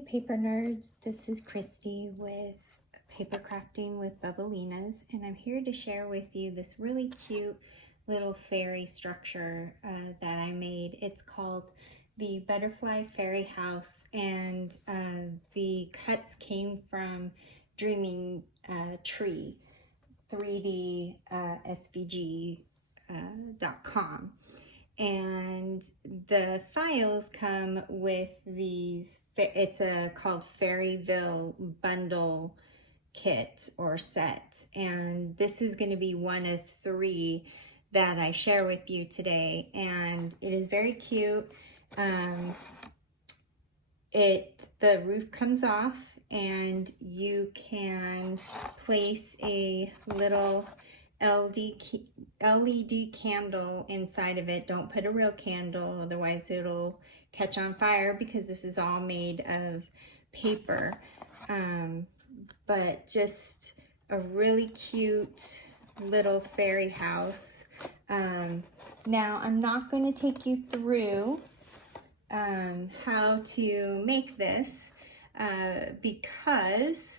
Hey paper nerds, this is Christy with Paper Crafting with Bubblinas, and I'm here to share with you this really cute little fairy structure that I made. It's called the Butterfly Fairy House, and the cuts came from Dreaming Tree 3D SVG.com. And the files come with these, it's called Fairyville bundle kit or set, and this is going to be one of 3 that I share with you today, and it is very cute. The roof comes off and you can place a little LED candle inside of it. Don't put a real candle, otherwise it'll catch on fire, because this is all made of paper. But just a really cute little fairy house. Now I'm not going to take you through how to make this because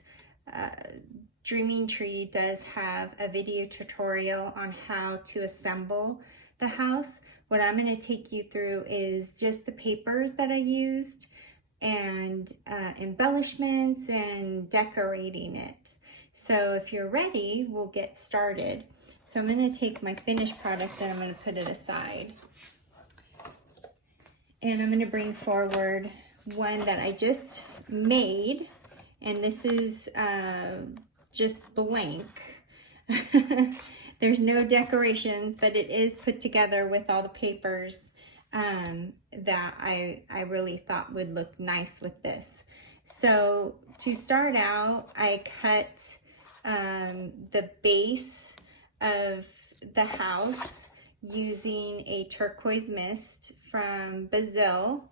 Dreaming Tree does have a video tutorial on how to assemble the house. What I'm going to take you through is just the papers that I used and embellishments and decorating it. So if you're ready, we'll get started. So I'm going to take my finished product and I'm going to put it aside. And I'm going to bring forward one that I just made, and this is just blank. There's no decorations, but it is put together with all the papers that I really thought would look nice with this. So to start out, I cut the base of the house using a turquoise mist from Brazil.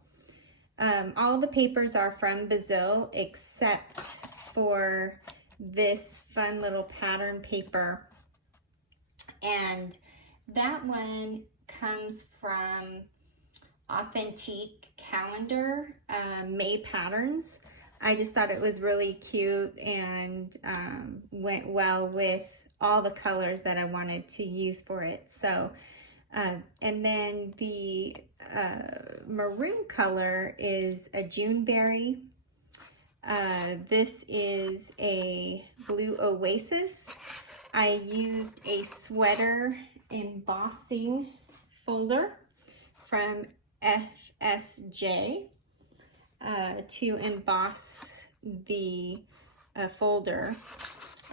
All the papers are from Brazil except for this fun little pattern paper, and that one comes from Authentic Calendar May Patterns. I just thought it was really cute and went well with all the colors that I wanted to use for it. So and then the maroon color is a Juneberry. This is a Blue Oasis. I used a sweater embossing folder from FSJ to emboss the folder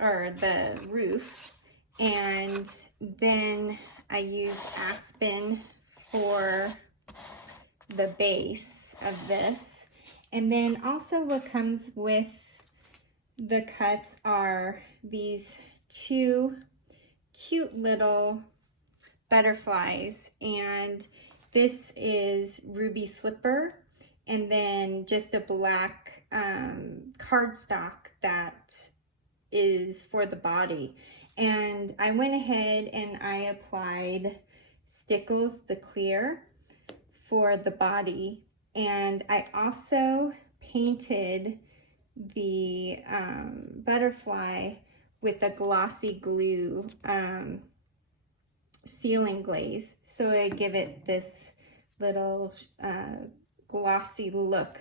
or the roof, and then I used aspen for the base of this. And then also what comes with the cuts are these 2 cute little butterflies, and this is Ruby Slipper, and then just a black cardstock that is for the body. And I went ahead and I applied Stickles the Clear for the body, and I also painted the butterfly with a glossy glue sealing glaze, so I give it this little glossy look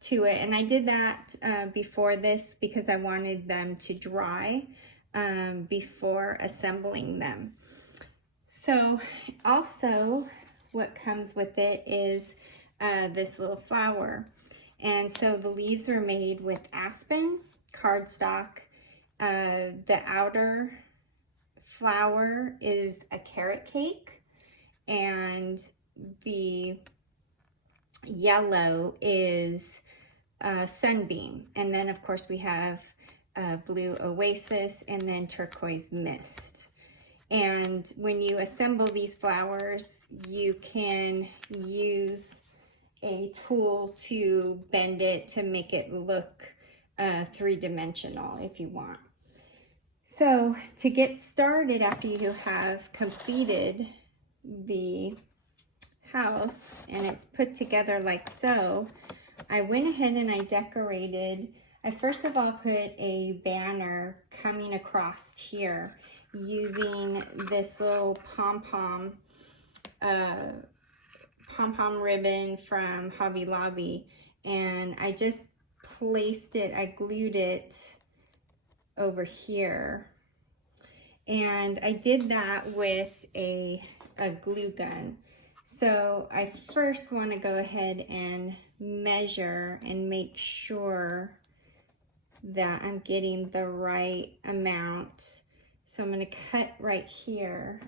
to it. And I did that before this because I wanted them to dry before assembling them. So also what comes with it is this little flower, and so the leaves are made with aspen cardstock. The outer flower is a carrot cake, and the yellow is sunbeam, and then of course we have Blue Oasis and then turquoise mist. And when you assemble these flowers, you can use a tool to bend it to make it look 3-dimensional if you want. So to get started, after you have completed the house and it's put together like so, I went ahead and I decorated. I first of all put a banner coming across here using this little pom-pom ribbon from Hobby Lobby, and I just placed it, I glued it over here, and I did that with a glue gun. So I first want to go ahead and measure and make sure that I'm getting the right amount. So I'm going to cut right here,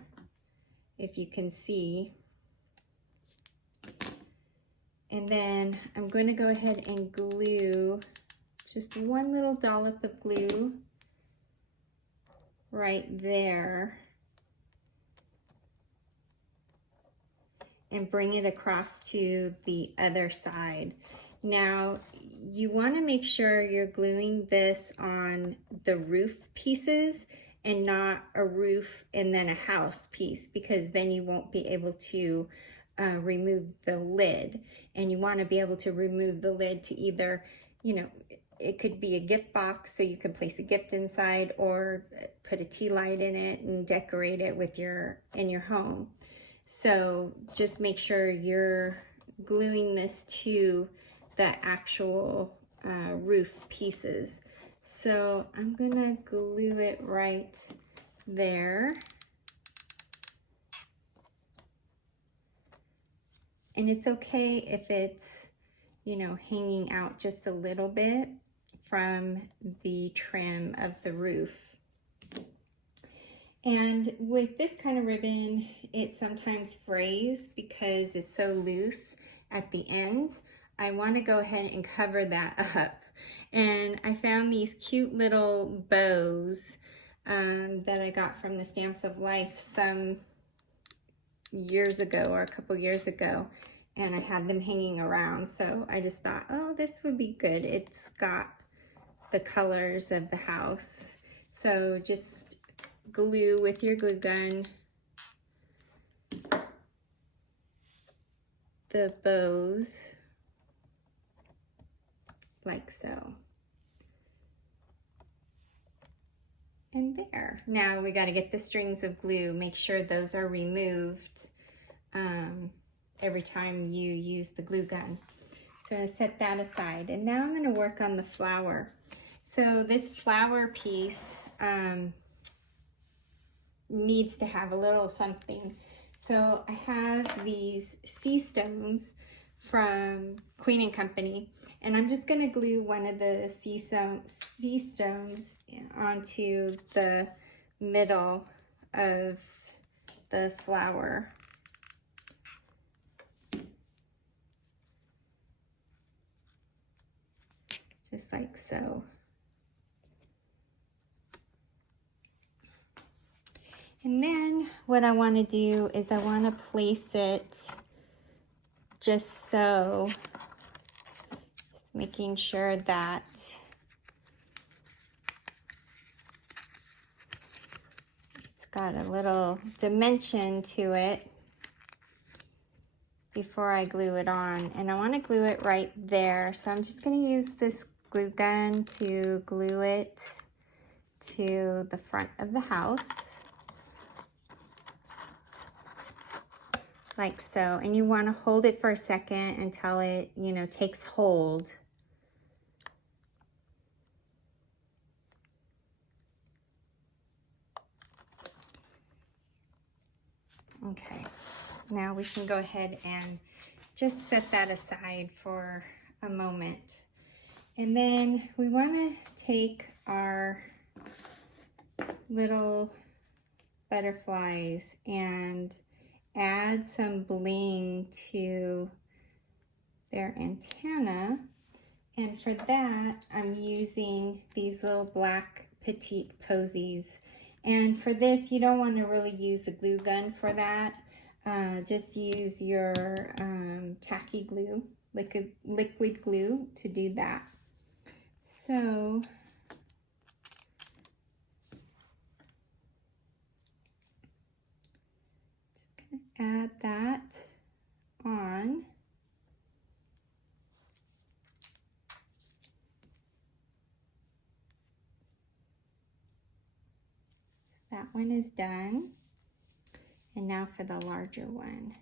if you can see. And then I'm going to go ahead and glue just one little dollop of glue right there and bring it across to the other side. Now, you want to make sure you're gluing this on the roof pieces and not a roof and then a house piece, because then you won't be able to remove the lid. And you want to be able to remove the lid to either, you know, it could be a gift box so you can place a gift inside, or put a tea light in it and decorate it with in your home. So just make sure you're gluing this to the actual roof pieces. So I'm gonna glue it right there. And it's okay if it's, you know, hanging out just a little bit from the trim of the roof. And with this kind of ribbon, it sometimes frays because it's so loose at the ends. I want to go ahead and cover that up. And I found these cute little bows that I got from the Stamps of Life some years ago, or a couple years ago, and I had them hanging around. So I just thought, oh, this would be good. It's got the colors of the house. So just glue with your glue gun the bows like so. And there. Now we got to get the strings of glue. Make sure those are removed every time you use the glue gun. So I'm going to set that aside. And now I'm going to work on the flower. So this flower piece needs to have a little something. So I have these sea stones from Queen & Company, and I'm just going to glue one of the sea stones onto the middle of the flower. Just like so. And then what I want to do is I want to place it just so, just making sure that it's got a little dimension to it before I glue it on. And I want to glue it right there. So I'm just going to use this glue gun to glue it to the front of the house. Like so. And you want to hold it for a second until it, you know, takes hold. Okay, now we can go ahead and just set that aside for a moment. And then we want to take our little butterflies and add some bling to their antenna. And for that, I'm using these little black petite posies. And for this, you don't want to really use a glue gun for that. Just use your tacky glue, liquid glue to do that. So just gonna add that on. that one is done. And now for the larger one.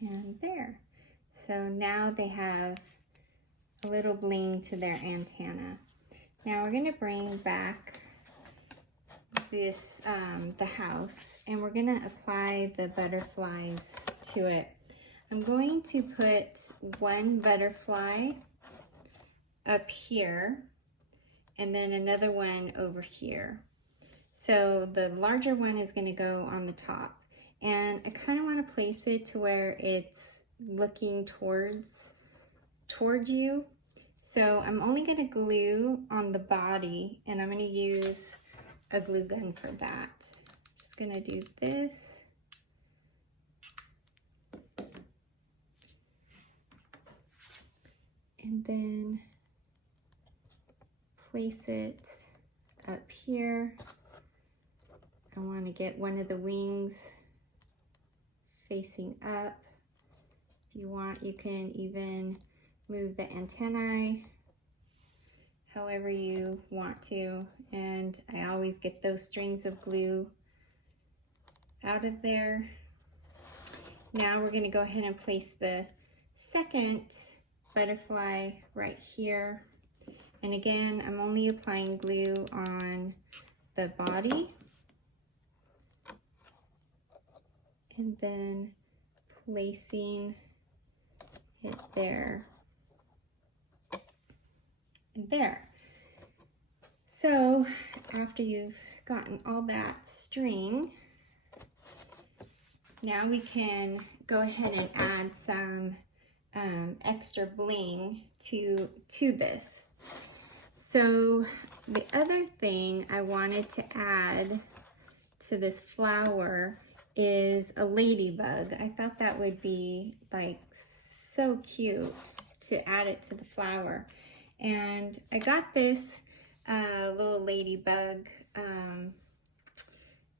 And there. So now they have a little bling to their antenna. Now we're going to bring back this, the house, and we're going to apply the butterflies to it. I'm going to put one butterfly up here and then another one over here. So the larger one is going to go on the top. And I kind of want to place it to where it's looking towards you. So I'm only going to glue on the body, and I'm going to use a glue gun for that. Just going to do this. And then place it up here. I want to get one of the wings facing up. If you want, you can even move the antennae however you want to. And I always get those strings of glue out of there. Now we're going to go ahead and place the second butterfly right here. And again, I'm only applying glue on the body. And then placing it there and there. So after you've gotten all that string, now we can go ahead and add some extra bling to this. So the other thing I wanted to add to this flower is a ladybug. I thought that would be like so cute to add it to the flower. And I got this little ladybug.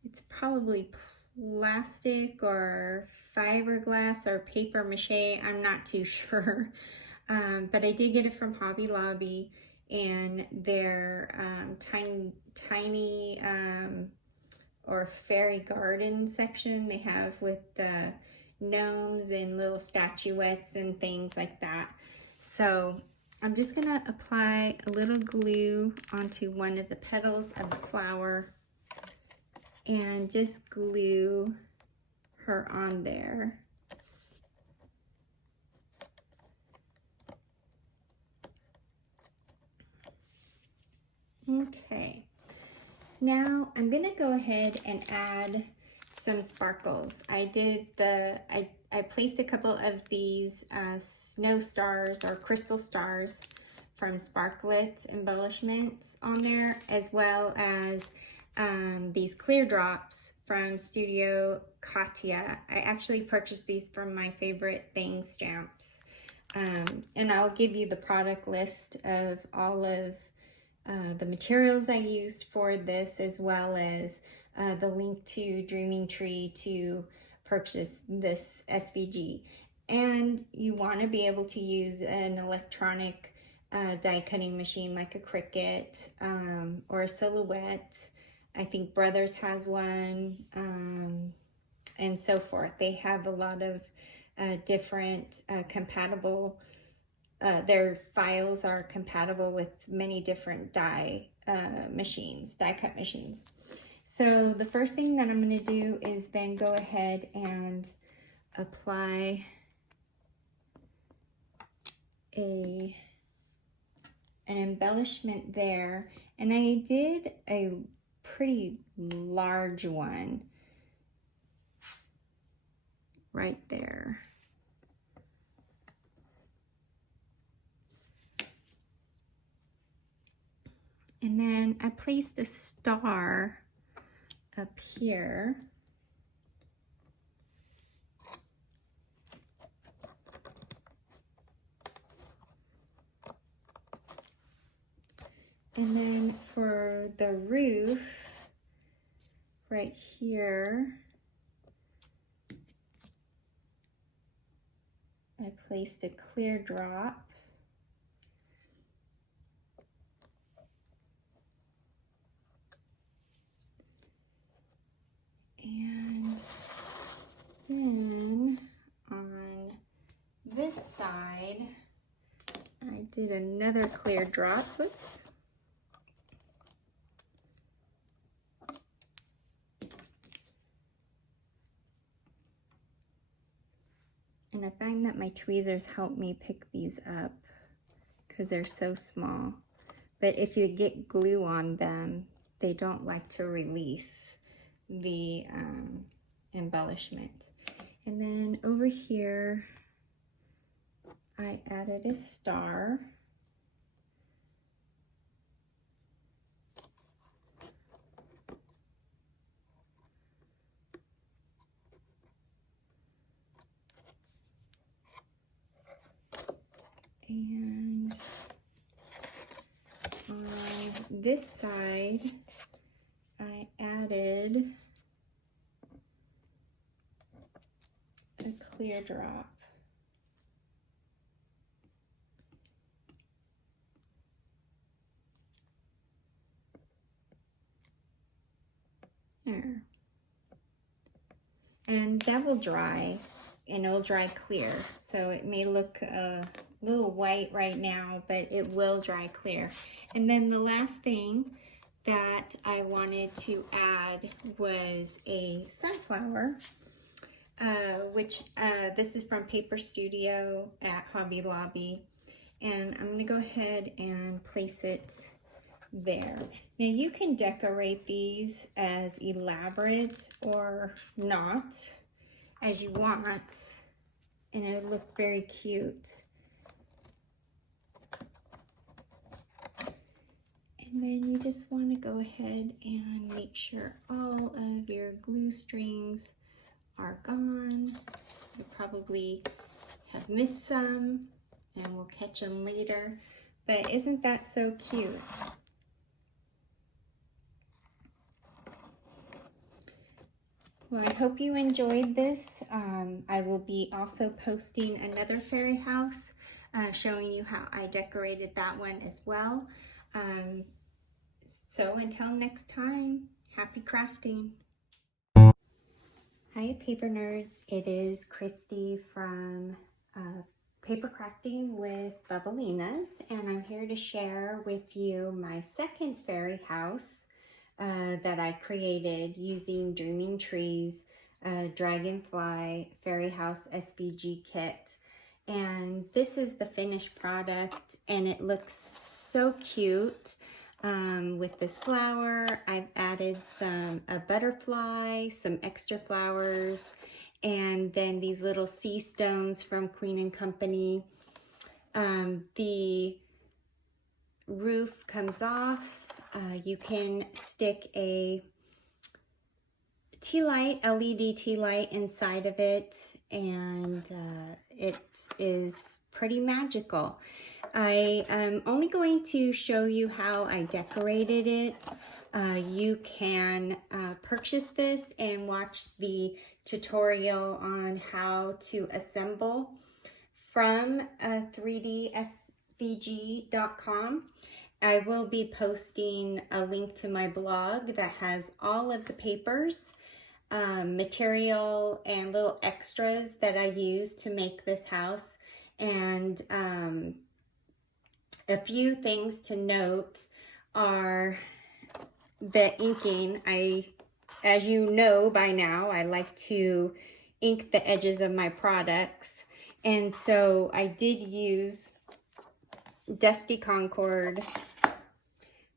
It's probably plastic or fiberglass or paper mache. I'm not too sure. But I did get it from Hobby Lobby, and their tiny or fairy garden section they have with the gnomes and little statuettes and things like that. So I'm just gonna apply a little glue onto one of the petals of the flower and just glue her on there. Okay. Now I'm gonna go ahead and add some sparkles. I placed a couple of these snow stars or crystal stars from Sparklets embellishments on there, as well as these clear drops from Studio Katya. I actually purchased these from My Favorite Things stamps. And I'll give you the product list of all of the materials I used for this, as well as the link to Dreaming Tree to purchase this SVG. And you want to be able to use an electronic die cutting machine like a Cricut or a Silhouette. I think Brothers has one, and so forth. They have a lot of different compatible their files are compatible with many different die cut machines. So the first thing that I'm going to do is then go ahead and apply an embellishment there. And I did a pretty large one right there. And then I placed a star up here. And then for the roof, right here, I placed a clear drop. And then on this side, I did another clear drop. Whoops. And I find that my tweezers help me pick these up because they're so small. But if you get glue on them, they don't like to release the embellishment. And then over here, I added a star. And on this side, I added a clear drop. There. And that will dry, and it'll dry clear. So it may look a little white right now, but it will dry clear. And then the last thing that I wanted to add was a sunflower, which this is from Paper Studio at Hobby Lobby. And I'm gonna go ahead and place it there. Now you can decorate these as elaborate or not, as you want, and it would look very cute. And then you just want to go ahead and make sure all of your glue strings are gone. You probably have missed some, and we'll catch them later. But isn't that so cute? Well, I hope you enjoyed this. I will be also posting another fairy house showing you how I decorated that one as well. So until next time, happy crafting. Hi paper nerds, it is Christy from Paper Crafting with Bubblinas, and I'm here to share with you my second fairy house that I created using Dreaming Trees Dragonfly Fairy House SVG kit. And this is the finished product, and it looks so cute with this flower. I've added a butterfly, some extra flowers, and then these little sea stones from Queen & Company. The roof comes off. You can stick a Tealight, LED Tealight inside of it, and it is pretty magical. I am only going to show you how I decorated it. You can purchase this and watch the tutorial on how to assemble from 3dsvg.com. I will be posting a link to my blog that has all of the papers, material, and little extras that I use to make this house. And a few things to note are the inking. As you know by now, I like to ink the edges of my products. And so I did use Dusty Concord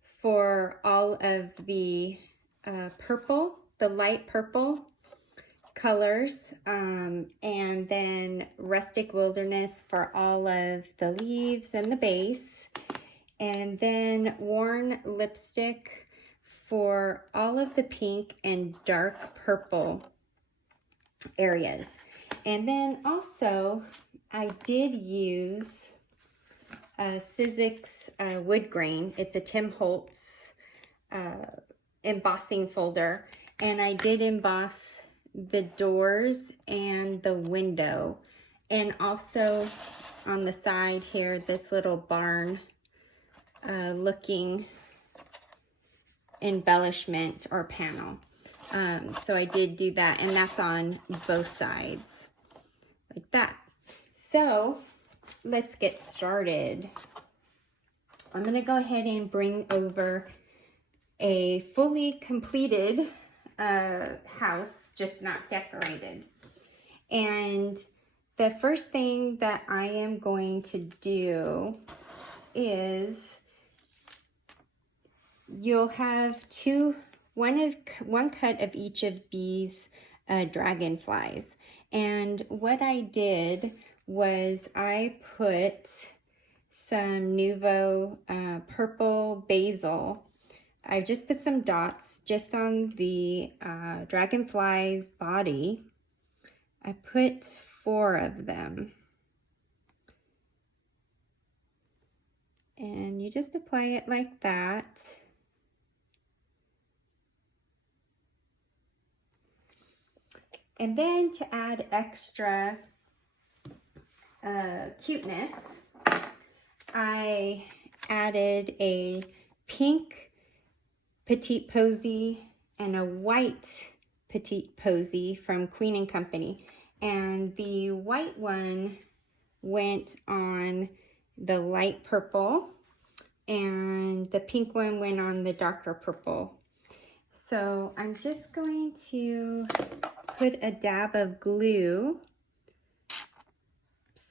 for all of the purple, the light purple colors, and then Rustic Wilderness for all of the leaves and the base, and then Worn Lipstick for all of the pink and dark purple areas. And then also I did use Sizzix wood grain. It's a Tim Holtz embossing folder, And I did emboss the doors and the window. And also on the side here, this little barn looking embellishment or panel. So I did do that, and that's on both sides like that. So let's get started. I'm gonna go ahead and bring over a fully completed house, just not decorated. And the first thing that I am going to do is you'll have one cut of each of these dragonflies. And what I did was I put some Nuvo purple basil. I just put some dots just on the dragonfly's body. I put 4 of them. And you just apply it like that. And then to add extra cuteness, I added a pink petite posy and a white petite posy from Queen & Company. And the white one went on the light purple and the pink one went on the darker purple. So I'm just going to put a dab of glue,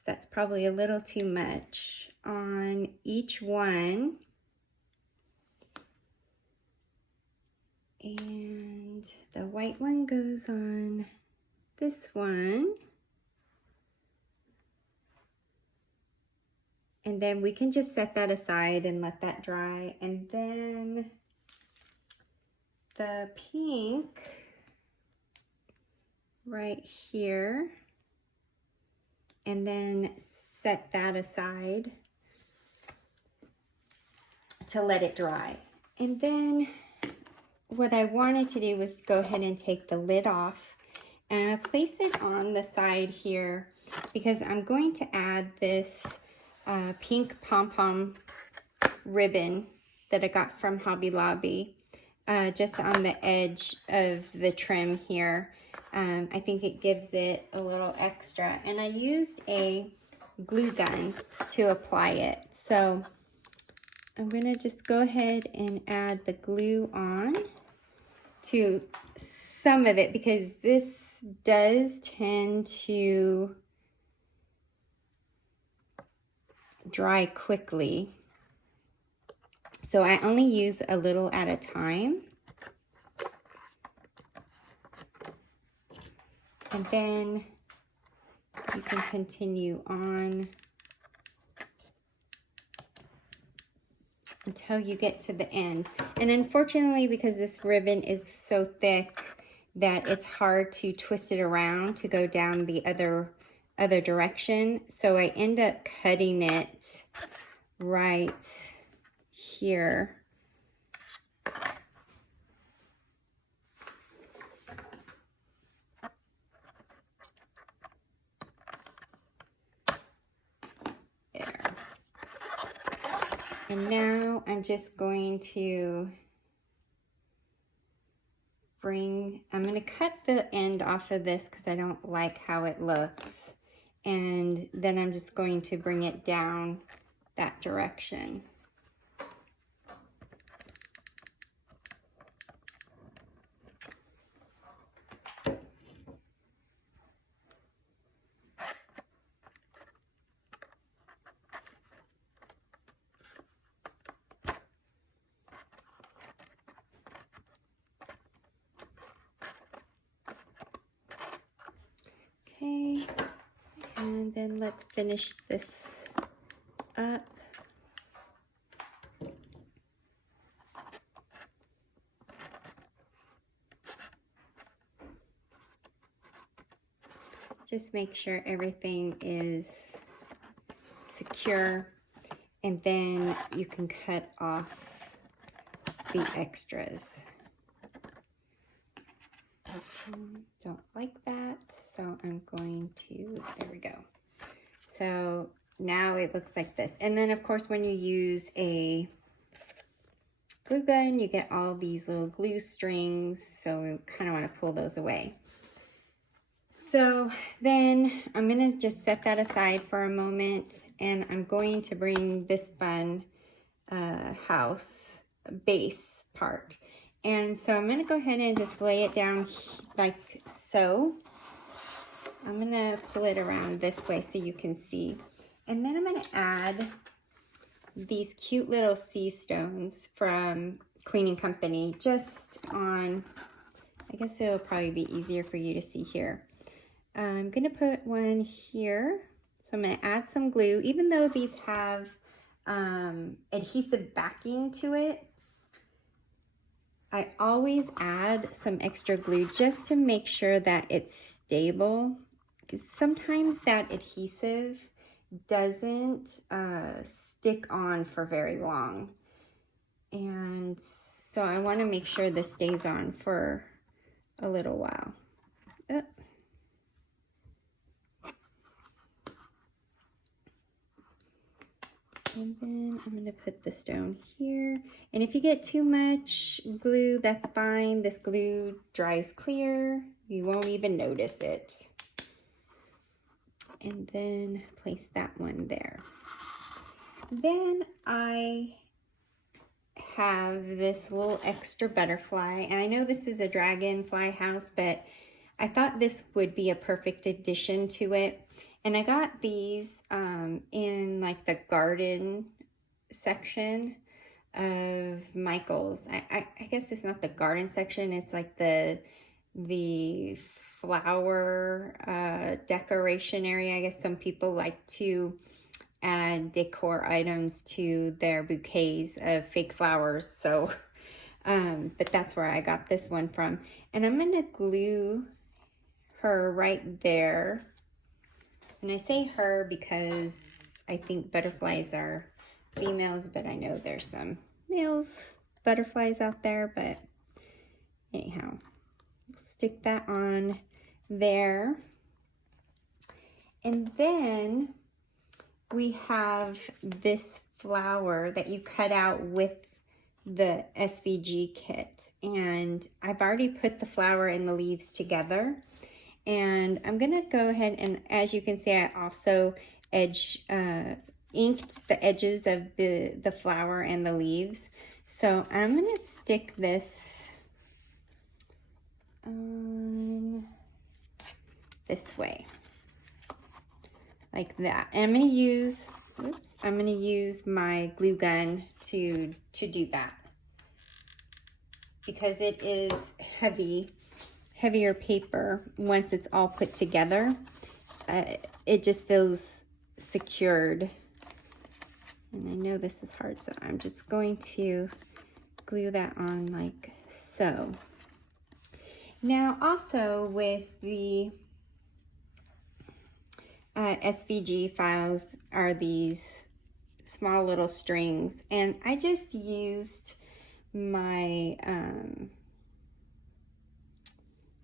that's probably a little too much, on each one. And the white one goes on this one. And then we can just set that aside and let that dry. And then the pink right here, and then set that aside to let it dry. And then what I wanted to do was go ahead and take the lid off and place it on the side here, because I'm going to add this pink pom-pom ribbon that I got from Hobby Lobby just on the edge of the trim here. I think it gives it a little extra. And I used a glue gun to apply it. So I'm gonna just go ahead and add the glue on to some of it, because this does tend to dry quickly. So I only use a little at a time. And then you can continue on until you get to the end. And unfortunately, because this ribbon is so thick that it's hard to twist it around to go down the other direction, so I end up cutting it right here. There. And now I'm just going to I'm going to cut the end off of this because I don't like how it looks. And then I'm just going to bring it down that direction. Okay, and then let's finish this up. Just make sure everything is secure, and then you can cut off the extras. Don't like that, so I'm going to, there we go. So now it looks like this. And then of course when you use a glue gun, you get all these little glue strings, so we kind of want to pull those away. So then I'm going to just set that aside for a moment, and I'm going to bring this fun house base part. And so I'm going to go ahead and just lay it down like so. I'm going to pull it around this way so you can see. And then I'm going to add these cute little sea stones from Queen & Company just on, I guess it'll probably be easier for you to see here. I'm going to put one here. So I'm going to add some glue. Even though these have adhesive backing to it, I always add some extra glue just to make sure that it's stable. Because sometimes that adhesive doesn't stick on for very long. And so I want to make sure this stays on for a little while. And then I'm going to put the stone here. And if you get too much glue, that's fine. This glue dries clear. You won't even notice it. And then place that one there. Then I have this little extra butterfly. And I know this is a dragonfly house, but I thought this would be a perfect addition to it. And I got these in like the garden section of Michael's. I guess it's not the garden section. It's like the flower decoration area. I guess some people like to add decor items to their bouquets of fake flowers. So, but that's where I got this one from. And I'm going to glue her right there. And I say her because I think butterflies are females, but I know there's some males butterflies out there. But anyhow, stick that on there. And then we have this flower that you cut out with the SVG kit. And I've already put the flower and the leaves together. And I'm going to go ahead and, as you can see, I also inked the edges of the flower and the leaves. So I'm going to stick this on this way, like that. And I'm going to use my glue gun to do that, because it is heavier paper. Once it's all put together, it just feels secured. And I know this is hard, so I'm just going to glue that on like so. Now also with the SVG files are these small little strings, and I just used my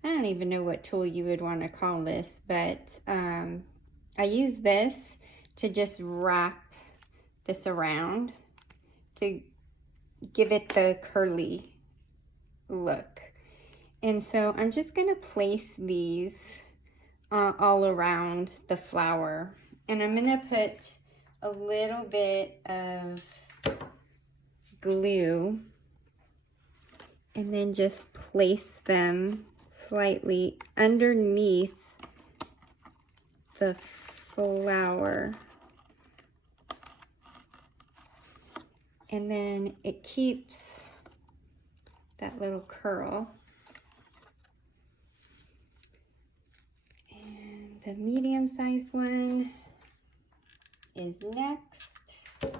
I don't even know what tool you would want to call this, but I use this to just wrap this around to give it the curly look. And so I'm just going to place these all around the flower. And I'm going to put a little bit of glue and then just place them slightly underneath the flower. And then it keeps that little curl. And the medium-sized one is next.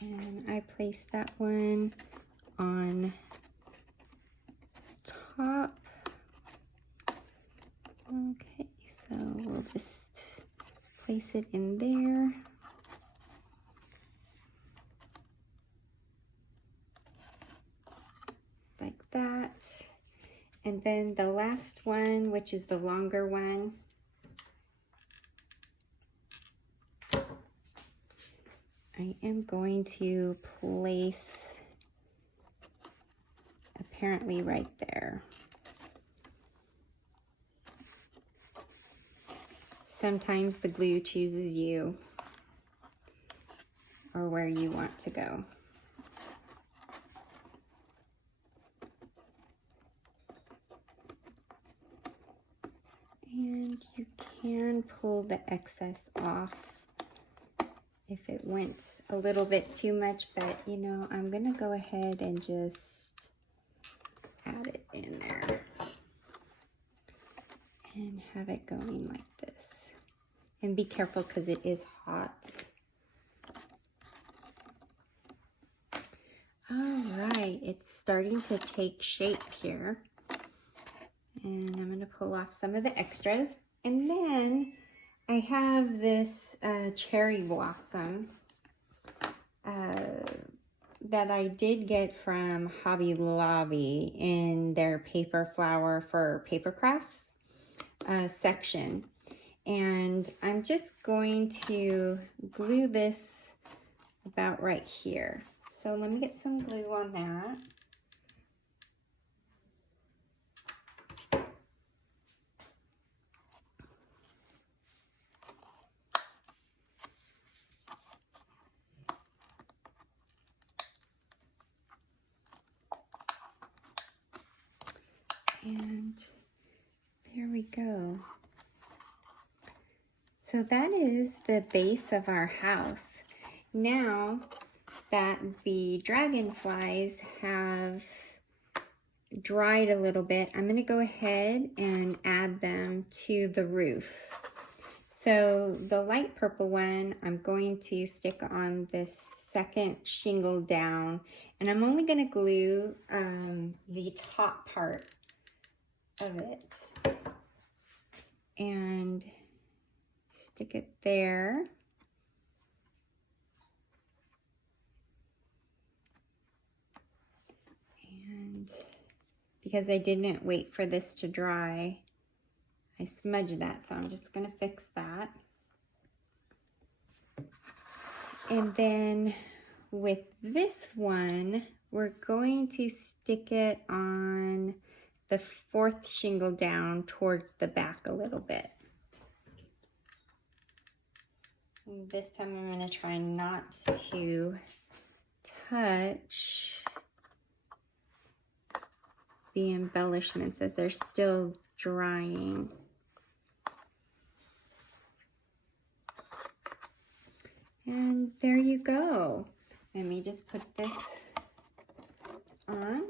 And I place that one on top. Okay, so we'll just place it in there. Like that. And then the last one, which is the longer one, I am going to place apparently right there. Sometimes the glue chooses you or where you want to go. And you can pull the excess off if it went a little bit too much, but you know, I'm gonna go ahead and just add it in there and have it going like this. And be careful because it is hot. All right, it's starting to take shape here. And I'm gonna pull off some of the extras. And then I have this cherry blossom that I did get from Hobby Lobby in their paper flower for paper crafts section. And I'm just going to glue this about right here. So let me get some glue on that. And there we go. So that is the base of our house. Now that the dragonflies have dried a little bit, I'm going to go ahead and add them to the roof. So the light purple one, I'm going to stick on this second shingle down, and I'm only going to glue the top part of it and stick it there. And because I didn't wait for this to dry, I smudged that, so I'm just gonna fix that. And then with this one, we're going to stick it on the fourth shingle down towards the back a little bit. And this time I'm gonna try not to touch the embellishments as they're still drying. And there you go. Let me just put this on.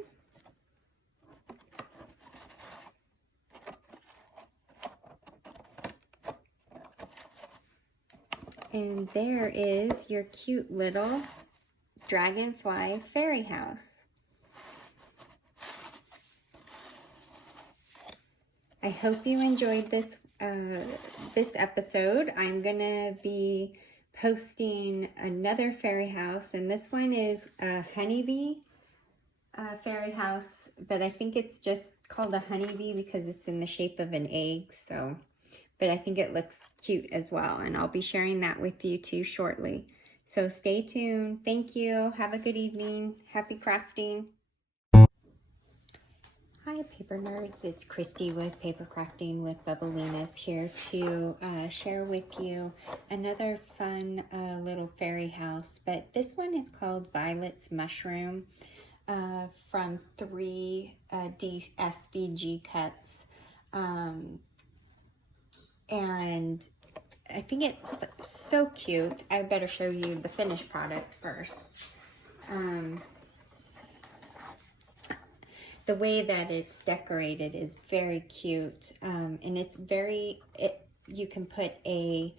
And there is your cute little dragonfly fairy house. I hope you enjoyed this this episode. I'm gonna be posting another fairy house, and this one is a honeybee fairy house, but I think it's just called a honeybee because it's in the shape of an egg. So, but I think it looks cute as well, and I'll be sharing that with you too shortly. So stay tuned. Thank you. Have a good evening. Happy crafting. Hi paper nerds, it's Christy with Paper Crafting with Bubblina's here to share with you another fun little fairy house, but this one is called Violet's Mushroom from 3D SVG cuts, and I think it's so cute. I better show you the finished product first. The way that it's decorated is very cute, and it's you can put a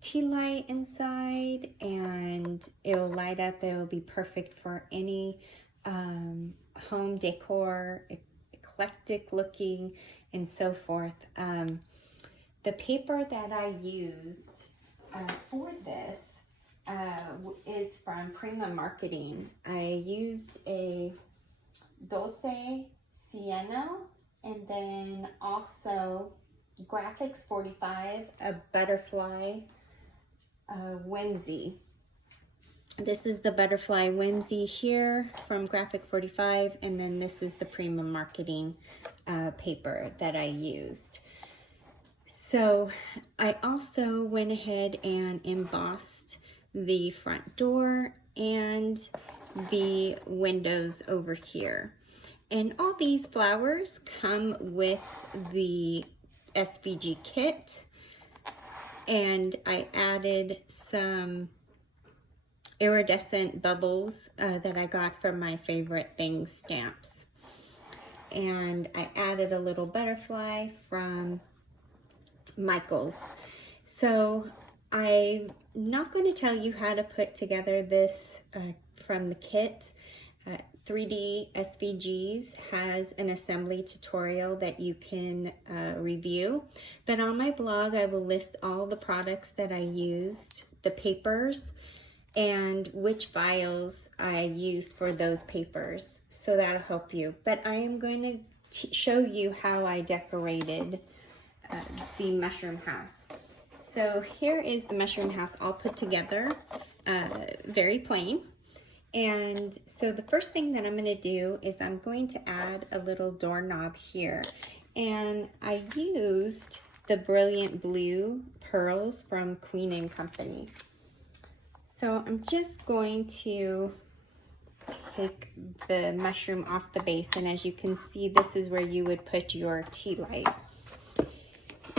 tea light inside and it'll light up. It'll be perfect for any home decor, eclectic looking and so forth. The paper that I used for this is from Prima Marketing. I used a Dulce sienna, and then also Graphics 45, a butterfly whimsy. This is the butterfly whimsy here from Graphic 45, and then this is the Premium Marketing paper that I used. So I also went ahead and embossed the front door and the windows over here. And all these flowers come with the SVG kit, and I added some iridescent bubbles that I got from my Favorite Things stamps. And I added a little butterfly from Michael's. So I'm not going to tell you how to put together this from the kit. 3D SVGs has an assembly tutorial that you can review, but on my blog I will list all the products that I used, the papers, and which files I used for those papers, so that'll help you. But I am going to show you how I decorated the mushroom house. So here is the mushroom house all put together, very plain. And so the first thing that I'm going to do is I'm going to add a little doorknob here. And I used the Brilliant Blue pearls from Queen & Company. So I'm just going to take the mushroom off the base, and as you can see, this is where you would put your Tealight.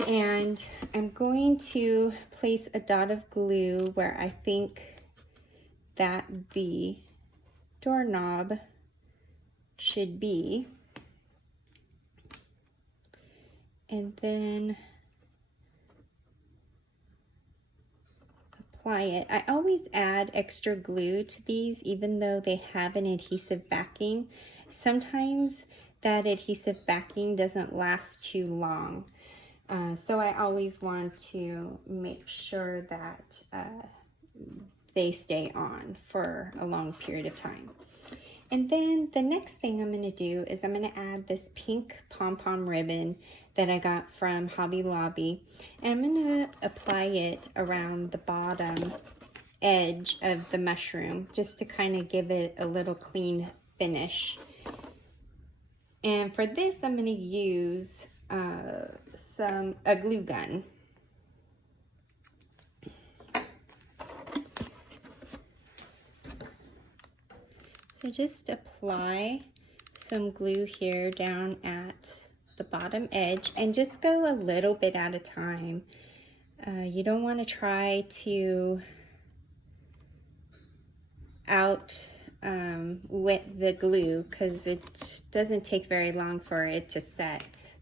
And I'm going to place a dot of glue where I think that the doorknob should be, and then apply it. I always add extra glue to these even though they have an adhesive backing. Sometimes that adhesive backing doesn't last too long. So I always want to make sure that they stay on for a long period of time. And then the next thing I'm going to do is I'm going to add this pink pom-pom ribbon that I got from Hobby Lobby. And I'm going to apply it around the bottom edge of the mushroom just to kind of give it a little clean finish. And for this, I'm going to use a glue gun. So just apply some glue here down at the bottom edge and just go a little bit at a time. You don't want to try to wet the glue because it doesn't take very long for it to set.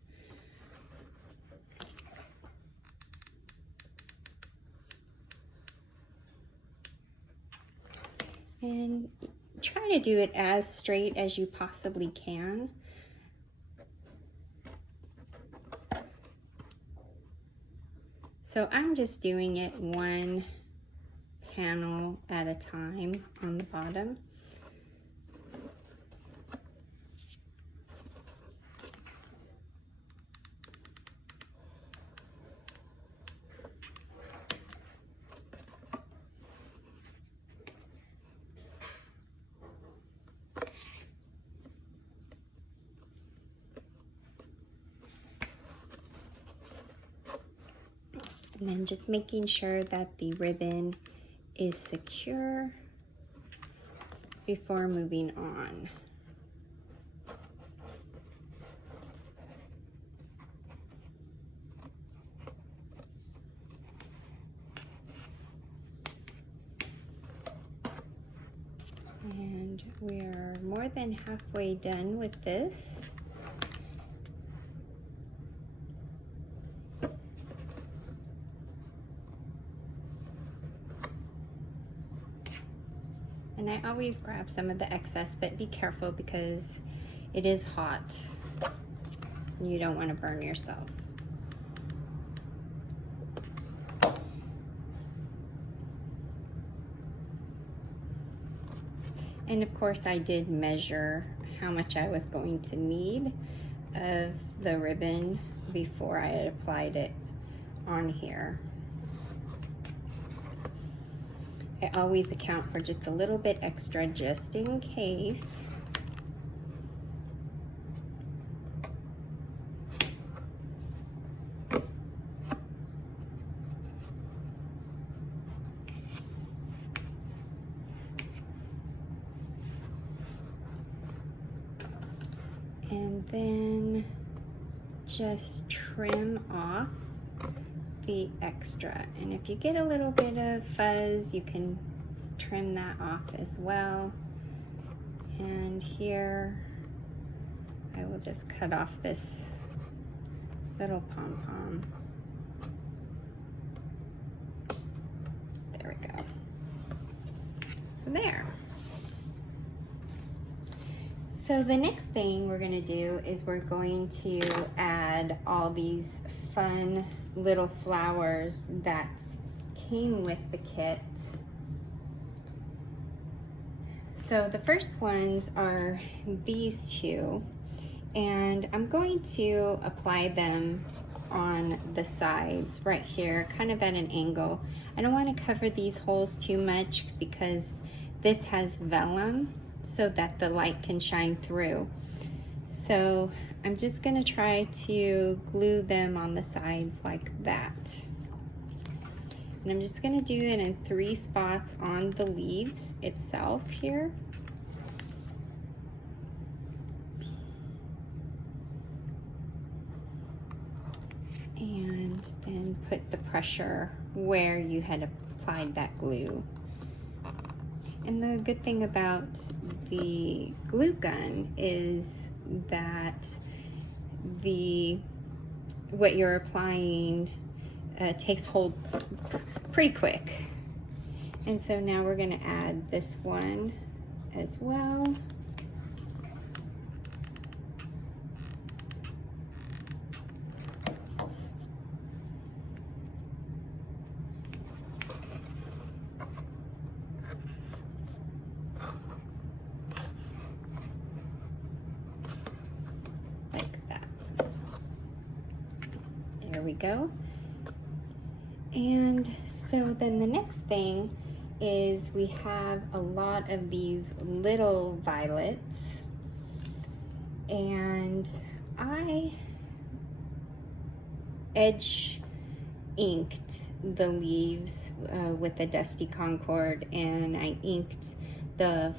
And try to do it as straight as you possibly can. So I'm just doing it one panel at a time on the bottom. And then just making sure that the ribbon is secure before moving on. And we are more than halfway done with this. And I always grab some of the excess, but be careful because it is hot. You don't want to burn yourself. And of course I did measure how much I was going to need of the ribbon before I had applied it on here. I always account for just a little bit extra just in case. And then just trim off the extra. And if you get a little bit of fuzz, you can trim that off as well. And here, I will just cut off this little pom-pom. There we go. So there. So the next thing we're gonna do is we're going to add all these fun little flowers that came with the kit. So the first ones are these two, and I'm going to apply them on the sides right here, kind of at an angle. I don't want to cover these holes too much because this has vellum so that the light can shine through. So I'm just going to try to glue them on the sides like that. And I'm just going to do it in 3 spots on the leaves itself here. And then put the pressure where you had applied that glue. And the good thing about the glue gun is that what you're applying takes hold pretty quick. And so now we're going to add this one as well. There we go. And so then the next thing is we have a lot of these little violets, and I edge inked the leaves with a Dusty Concord, and I inked the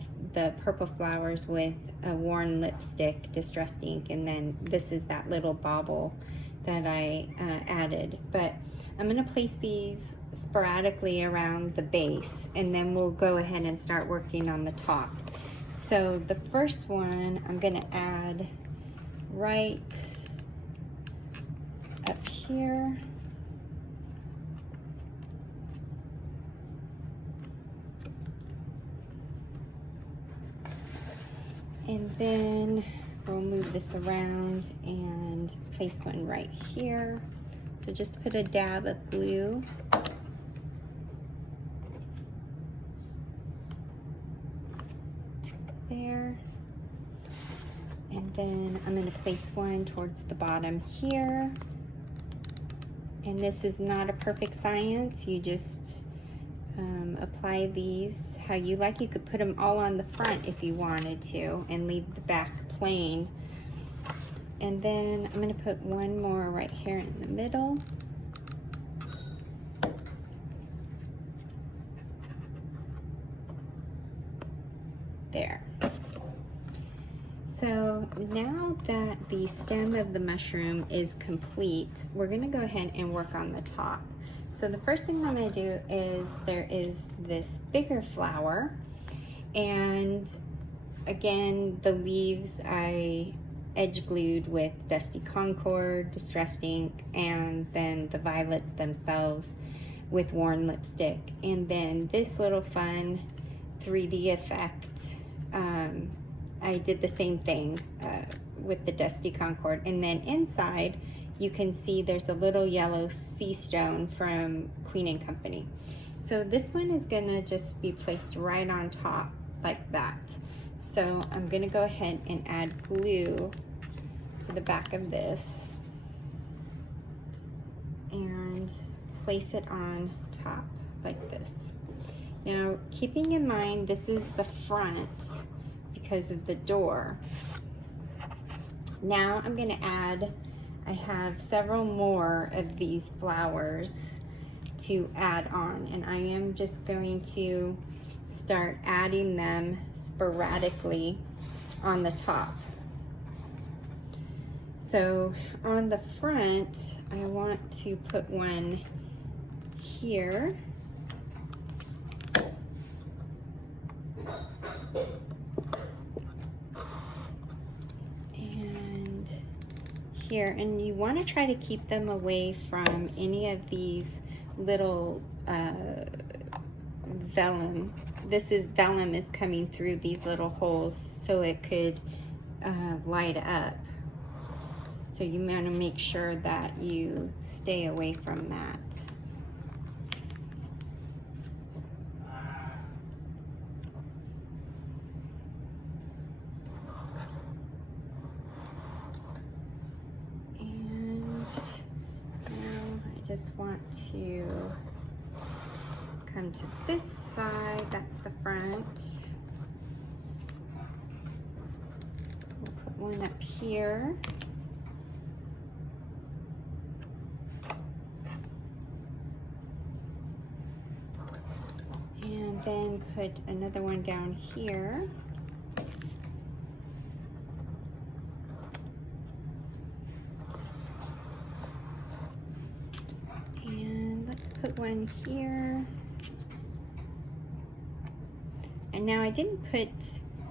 purple flowers with a worn lipstick, distressed ink, and then this is that little bauble that I added. But I'm going to place these sporadically around the base, and then we'll go ahead and start working on the top. So the first one I'm going to add right up here. And then we'll move this around and place one right here. So just put a dab of glue. There. And then I'm going to place one towards the bottom here. And this is not a perfect science. You just apply these how you like. You could put them all on the front if you wanted to and leave the back plain. And then I'm going to put one more right here in the middle. There. So now that the stem of the mushroom is complete, we're going to go ahead and work on the top. So the first thing I'm going to do is there is this bigger flower, and again the leaves I edge glued with Dusty Concord, distressed ink, and then the violets themselves with worn lipstick. And then this little fun 3D effect, I did the same thing with the Dusty Concord. And then inside you can see there's a little yellow sea stone from Queen & Company. So this one is gonna just be placed right on top like that. So I'm gonna go ahead and add glue to the back of this and place it on top like this. Now, keeping in mind this is the front because of the door. Now I'm gonna add, I have several more of these flowers to add on, and I am just going to start adding them sporadically on the top. So on the front, I want to put one here. And here, and you want to try to keep them away from any of these little vellum. Vellum is coming through these little holes so it could light up. So you want to make sure that you stay away from that. And now I just want to come to this side, that's the front. We'll put one up here. And then put another one down here. And let's put one here. And now I didn't put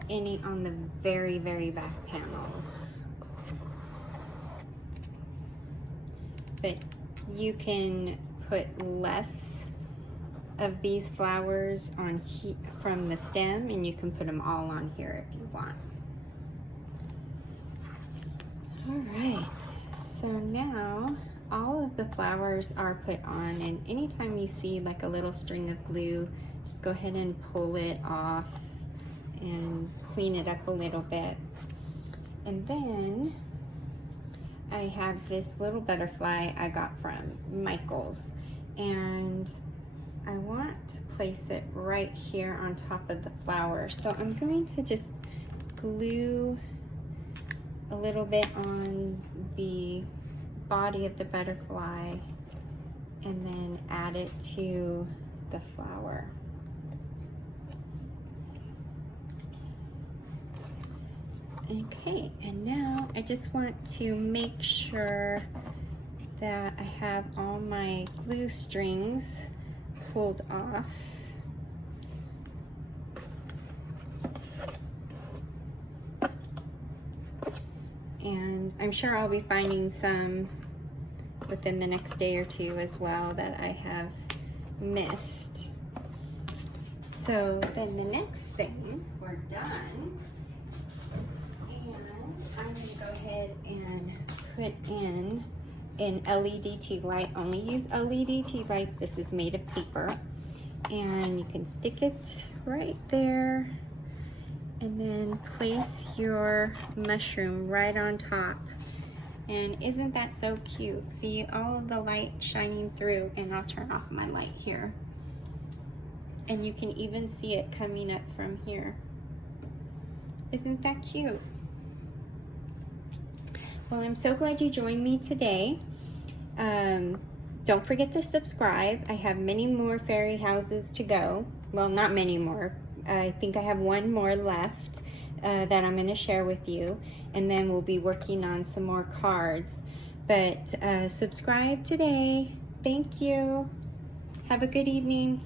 any on the very, very back panels. But you can put less of these flowers on from the stem, and you can put them all on here if you want. All right, so now all of the flowers are put on, and anytime you see like a little string of glue, just go ahead and pull it off and clean it up a little bit. And then I have this little butterfly I got from Michael's, and I want to place it right here on top of the flower. So I'm going to just glue a little bit on the body of the butterfly and then add it to the flower. Okay, and now I just want to make sure that I have all my glue strings pulled off. And I'm sure I'll be finding some within the next day or two as well that I have missed. So then the next thing, we're done, and I'm going to go ahead and put in an LED tea light. Only use LED tea lights. This is made of paper, and you can stick it right there and then place your mushroom right on top. And isn't that so cute? See all of the light shining through, and I'll turn off my light here. And you can even see it coming up from here. Isn't that cute? Well, I'm so glad you joined me today. Don't forget to subscribe. I have many more fairy houses to go. Well, not many more. I think I have one more left that I'm going to share with you. And then we'll be working on some more cards. But subscribe today. Thank you. Have a good evening.